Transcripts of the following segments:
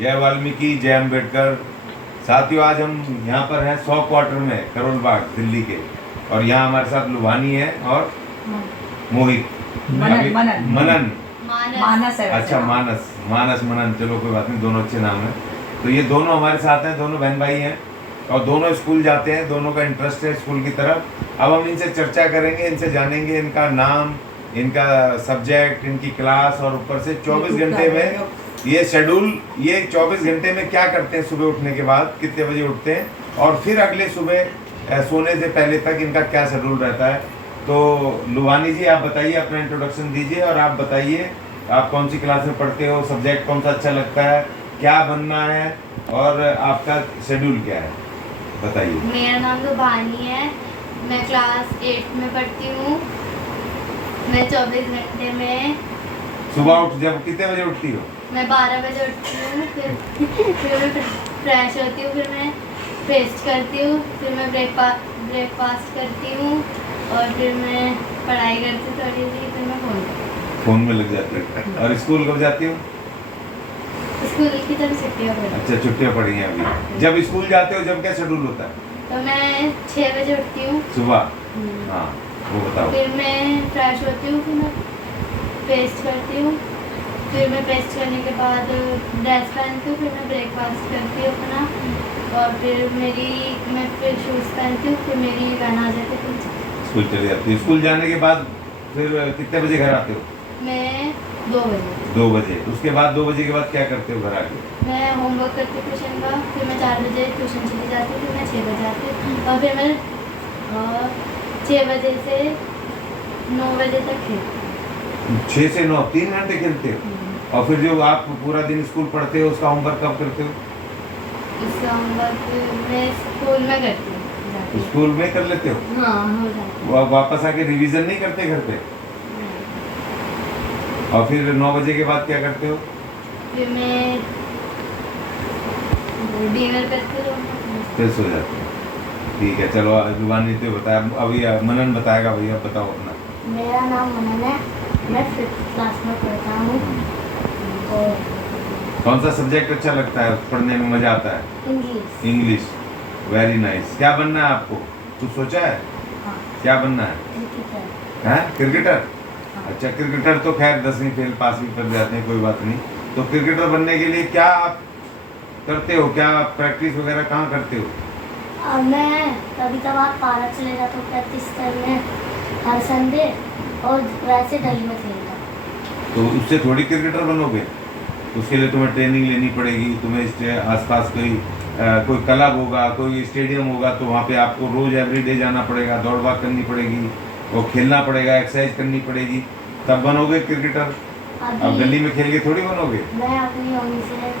जय वाल्मीकि, जय अम्बेडकर। साथियों, आज हम यहाँ पर हैं 100 क्वार्टर में, करोल बाग, दिल्ली के। और यहाँ हमारे साथ लुभानी है और मोहित, मनन, मानस है। अच्छा मानस मनन, चलो कोई बात नहीं, दोनों अच्छे नाम हैं। तो ये दोनों हमारे साथ हैं, दोनों बहन भाई हैं और दोनों स्कूल जाते हैं, दोनों का इंटरेस्ट है स्कूल की तरफ। अब हम इनसे चर्चा करेंगे, इनसे जानेंगे इनका नाम, इनका सब्जेक्ट, इनकी क्लास और ऊपर से 24 घंटे में ये शेड्यूल, ये 24 घंटे में क्या करते हैं, सुबह उठने के बाद कितने बजे उठते हैं और फिर अगले सुबह सोने से पहले तक इनका क्या शेड्यूल रहता है। तो लुभानी जी, आप बताइए, अपना इंट्रोडक्शन दीजिए और आप बताइए आप कौन सी क्लास में पढ़ते हो, सब्जेक्ट कौन सा अच्छा लगता है, क्या बनना है और आपका शेड्यूल क्या है, बताइए। मेरा नाम लुभानी है, मैं क्लास 8 में पढ़ती हूँ। मैं 24 घंटे में सुबह उठ जब कितने बजे उठती हो? मैं 12 बजे उठती हूँ, फिर मैं फ्रेश होती हूँ, फिर मैं पेस्ट करती हूँ, फिर मैं ब्रेकफास्ट करती हूँ और फिर मैं पढ़ाई करती हूँ थोड़ी सी, फिर मैं फोन में लग जाती है। और स्कूल कब जाती हो? स्कूल की तब छुट्टियाँ पड़ी। अच्छा, छुट्टियाँ पड़ी हैं अभी। जब स्कूल जाते हो जब क्या शेड्यूल होता है? तो मैं 6 बजे उठती हूँ सुबह। हाँ, वो बताओ। फिर मैं फ्रेश होती हूँ, फिर मैं पेस्ट करती हूँ, फिर मैं पेस्ट करने के बाद ड्रेस पहनती हूँ, फिर मैं ब्रेकफास्ट करती हूँ अपना और फिर मैं फिर शूज़ पहनती हूँ, फिर मेरी वैन आ जाती है, स्कूल चले जाती है। स्कूल जाने के बाद फिर कितने बजे घर आते हो? मैं 2 बजे। 2 बजे। उसके बाद 2 बजे के बाद क्या करते हो घर आके? मैं होमवर्क करती हूँ ट्यूशन का, फिर मैं 4 बजे ट्यूशन चली जाती हूँ, फिर मैं 6 बजे आती हूँ और फिर मैं 6 बजे से 9 बजे तक खेलती हूँ। 6 से 9 3 घंटे खेलते हो। और फिर जो आप पूरा दिन स्कूल पढ़ते हो उसका होमवर्क कब करते हो? इसका होमवर्क मैं स्कूल में करती हूँ। स्कूल में कर लेते हो? हाँ, हो जाता है। वो वापस आके रिवीजन नहीं करते घर पे? और फिर 9 बजे के बाद क्या करते हो? फिर मैं डिनर करती हूँ, फिर सो जाते हो। ठीक है, चलो लुभानी तो बताया, अभी मनन बताएगा। भैया बताओ अपना। मेरा नाम मनन है, मैं 5th क्लास में पढ़ता हूँ और कौन सा सब्जेक्ट अच्छा लगता है, पढ़ने में मजा आता है? इंग्लिश। English, very nice. क्या बनना है आपको, कुछ सोचा है? हाँ, क्या बनना है? क्रिकेटर। हैं, क्रिकेटर? हाँ। अच्छा, क्रिकेटर तो खैर 10वीं फेल पास भी कर जाते हैं, कोई बात नहीं। तो क्रिकेटर बनने के लिए क्या आप करते हो, क्या आप प्रैक्टिस वगैरह कहाँ करते हो? मैं कभी कभार पार्क चले जाता हूँ प्रैक्टिस करने हर संडे, और वैसे गली में खेलता हूँ। तो उससे थोड़ी क्रिकेटर बनोगे, उसके लिए तुम्हें ट्रेनिंग लेनी पड़ेगी। तुम्हें इसके आसपास कोई क्लब होगा, कोई स्टेडियम होगा, तो वहाँ पे आपको रोज एवरीडे जाना पड़ेगा, दौड़ भाग करनी पड़ेगी और खेलना पड़ेगा, एक्सरसाइज करनी पड़ेगी, तब बनोगे क्रिकेटर। अब गली में खेल के थोड़ी बनोगे। मैं अपनी मम्मी से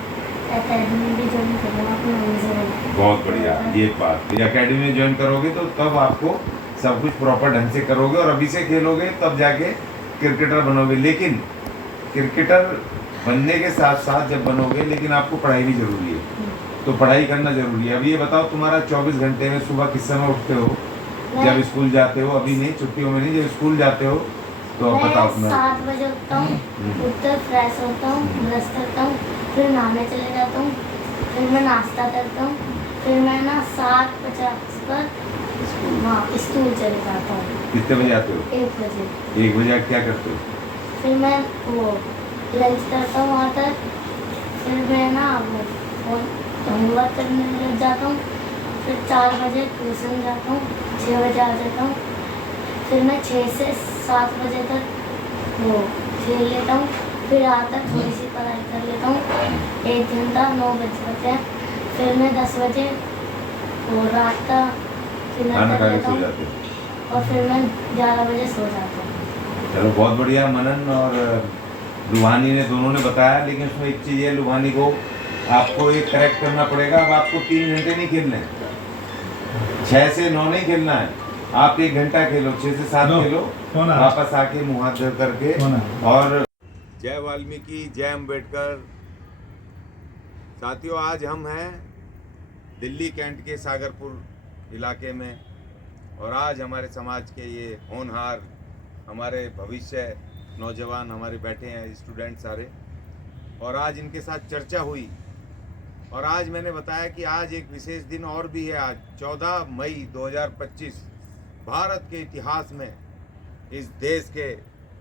अकेडमी भी ज्वाइन करूँगा, अपनी मम्मी से। बहुत बढ़िया, ये बात, ये अकेडमी में ज्वाइन करोगे तो तब आपको सब कुछ प्रॉपर ढंग से करोगे और अभी से खेलोगे तब जाके क्रिकेटर बनोगे। लेकिन क्रिकेटर बनने के साथ साथ जब बनोगे, लेकिन आपको पढ़ाई भी जरूरी है, तो पढ़ाई करना जरूरी है। अब ये बताओ, तुम्हारा 24 घंटे में सुबह किस समय उठते हो जब स्कूल जाते हो? अभी नहीं, छुट्टियों में नहीं, जब स्कूल जाते हो तो अब बताओ। मैं 7 बजे उठता हूँ, उठकर फ्रेश होता हूँ, ब्रश करता हूँ, फिर नहाने चले जाता हूँ, फिर मैं नाश्ता करता हूँ, फिर मैं ना 7:50 पर स्कूल चले जाता हूँ। कितने बजे आते हो? 1 बजे। 1 बजे आप क्या करते हो? फिर मैं वो लंच करता हूँ आकर, फिर मैं ना वो होमवर्क करने लग जाता हूँ, फिर 4 बजे ट्यूशन जाता हूँ, 6 बजे आ जाता हूँ, फिर मैं 6 से 7 बजे तक वो खेल लेता हूँ, फिर आकर थोड़ी सी पढ़ाई कर लेता हूँ 1 घंटा, 9 बज जाते हैं, फिर मैं 10 बजे वो रात का डिनर कर लेता हूँ और फिर मैं 11 बजे सो जाता हूँ। चलो, बहुत बढ़िया। मनन और लुभानी ने दोनों ने बताया, लेकिन उसमें एक चीज़ है, लुभानी को आपको एक करेक्ट करना पड़ेगा। अब आपको 3 घंटे नहीं खेलने हैं, 6 से 9 नहीं खेलना है, आप 1 घंटा खेलो, 6 से 7 खेलो, वापस आके मुँह हाथ धो करके। और जय वाल्मीकि, जय अम्बेडकर। साथियों, आज हम हैं दिल्ली कैंट के सागरपुर इलाके में और आज हमारे समाज के ये होनहार, हमारे भविष्य नौजवान हमारे बैठे हैं, स्टूडेंट सारे। और आज इनके साथ चर्चा हुई और आज मैंने बताया कि आज एक विशेष दिन और भी है। आज 14 मई 2025 भारत के इतिहास में इस देश के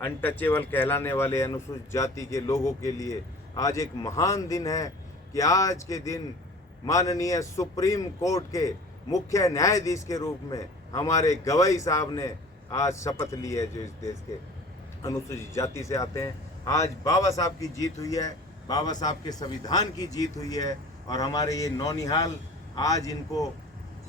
अनटचेबल कहलाने वाले अनुसूचित जाति के लोगों के लिए आज एक महान दिन है कि आज के दिन माननीय सुप्रीम कोर्ट के मुख्य न्यायाधीश के रूप में हमारे गवई साहब ने आज शपथ ली है, जो इस देश के अनुसूचित जाति से आते हैं। आज बाबा साहब की जीत हुई है, बाबा साहब के संविधान की जीत हुई है। और हमारे ये नौनिहाल आज इनको,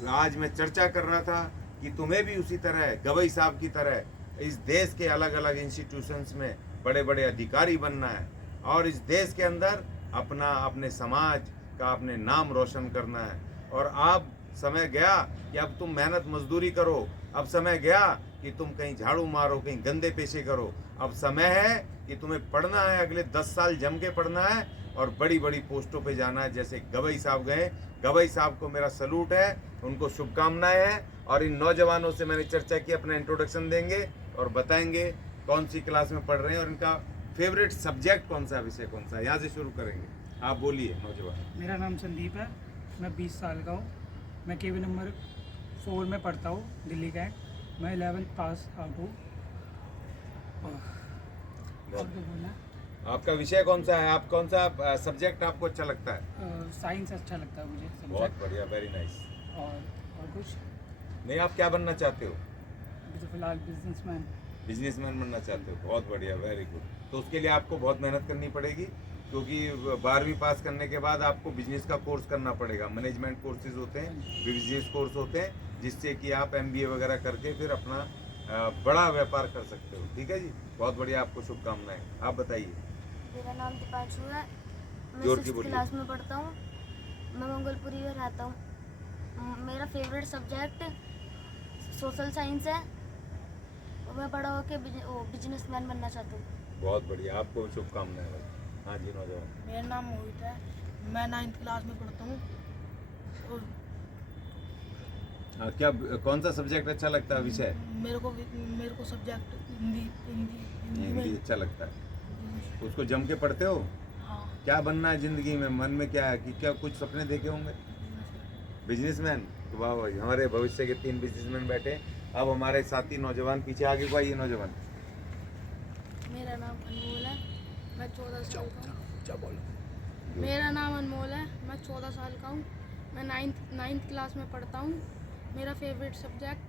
आज मैं चर्चा कर रहा था कि तुम्हें भी उसी तरह गवई साहब की तरह इस देश के अलग अलग इंस्टीट्यूशंस में बड़े बड़े अधिकारी बनना है और इस देश के अंदर अपने समाज का अपने नाम रोशन करना है। और अब समय गया कि अब तुम मेहनत मजदूरी करो, अब समय गया कि तुम कहीं झाड़ू मारो, कहीं गंदे पेशे करो। अब समय है कि तुम्हें पढ़ना है, अगले 10 साल जम के पढ़ना है और बड़ी बड़ी पोस्टों पे जाना है, जैसे गवई साहब गए। गवई साहब को मेरा सलूट है, उनको शुभकामनाएं हैं। और इन नौजवानों से मैंने चर्चा की, अपना इंट्रोडक्शन देंगे और बताएंगे कौन सी क्लास में पढ़ रहे हैं और इनका फेवरेट सब्जेक्ट कौन सा, विषय कौन सा है। यहाँ से शुरू करेंगे, आप बोलिए नौजवान। मेरा नाम संदीप है, मैं 20 साल का हूँ। मैं केवी नंबर 4 में पढ़ता हूँ, दिल्ली कैंट। मैं 11th पास आउट हूँ। और तो बोलना, आपका विषय कौन सा है, आप कौन सा सब्जेक्ट आपको अच्छा लगता है? साइंस अच्छा लगता है मुझे बहुत सब्जेक्ट। बढ़िया, वेरी नाइस। और कुछ नहीं, आप क्या बनना चाहते हो? अभी तो फिलहाल बिजनेसमैन। बिजनेसमैन बनना चाहते हो, बहुत बढ़िया, वेरी गुड। तो उसके लिए आपको बहुत मेहनत करनी पड़ेगी, क्योंकि 12वीं पास करने के बाद आपको बिजनेस का कोर्स करना पड़ेगा। मैनेजमेंट कोर्सेज होते हैं, बिजनेस कोर्स होते हैं, जिससे कि आप MBA वगैरह करके फिर अपना बड़ा व्यापार कर सकते हो। ठीक है जी, बहुत बढ़िया, आपको शुभकामनाएं। आप बताइए। मेरा नाम दीपांशु है, मैं जोर की 6th बोलिए। क्लास में पढ़ता हूँ। मैं मंगलपुरी में रहता हूँ। मेरा फेवरेट सब्जेक्ट सोशल साइंस है और मैं बड़ा होकर बिजनेसमैन बनना चाहता हूँ। बहुत बढ़िया, आपको शुभकामनाएं भाई। हाँ जी नौजवान। मेरा नाम मोहित है, मैं 9th क्लास में पढ़ता हूँ। और हाँ, क्या कौन सा सब्जेक्ट अच्छा लगता है, विषय? मेरे को सब्जेक्ट हिंदी हिंदी अच्छा लगता है। उसको जम के पढ़ते हो? हाँ। क्या बनना है जिंदगी में, मन में क्या है कि क्या कुछ सपने देखे होंगे? बिजनेसमैन। तो वाह भाई, हमारे भविष्य के 3 बिजनेसमैन बैठे। अब हमारे साथी नौजवान पीछे आगे को आइए नौजवान। मेरा नाम अनमोल है, मैं 14 साल का हूँ। मेरा नाम अनमोल है, मैं 14 साल का हूँ। मैं 9th क्लास में पढ़ता हूँ। मेरा फेवरेट सब्जेक्ट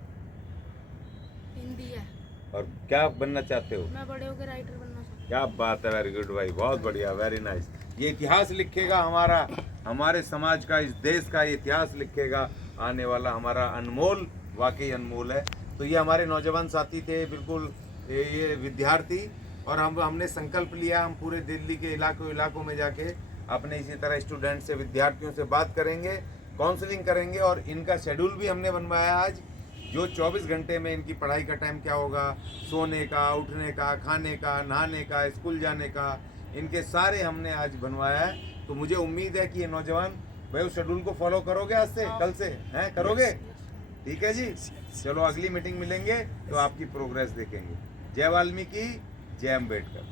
हिंदी है। और क्या बनना चाहते हो? मैं बड़े होकर राइटर बनना चाहता हूँ। क्या बात है, वेरी गुड भाई, बहुत बढ़िया, वेरी नाइस। ये इतिहास लिखेगा हमारा, हमारे समाज का, इस देश का इतिहास लिखेगा आने वाला हमारा अनमोल, वाकई अनमोल है। तो ये हमारे नौजवान साथी थे, बिल्कुल ये विद्यार्थी। और हमने संकल्प लिया, हम पूरे दिल्ली के इलाकों में जाके अपने इसी तरह स्टूडेंट से, विद्यार्थियों से बात करेंगे, काउंसलिंग करेंगे। और इनका शेड्यूल भी हमने बनवाया आज, जो 24 घंटे में इनकी पढ़ाई का टाइम क्या होगा, सोने का, उठने का, खाने का, नहाने का, स्कूल जाने का, इनके सारे हमने आज बनवाया है। तो मुझे उम्मीद है कि ये नौजवान भाई उस शेड्यूल को फॉलो करोगे, आज से, कल से, हैं, करोगे? ठीक है जी, चलो अगली मीटिंग मिलेंगे तो आपकी प्रोग्रेस देखेंगे। जय वाल्मीकि, जय अम्बेडकर।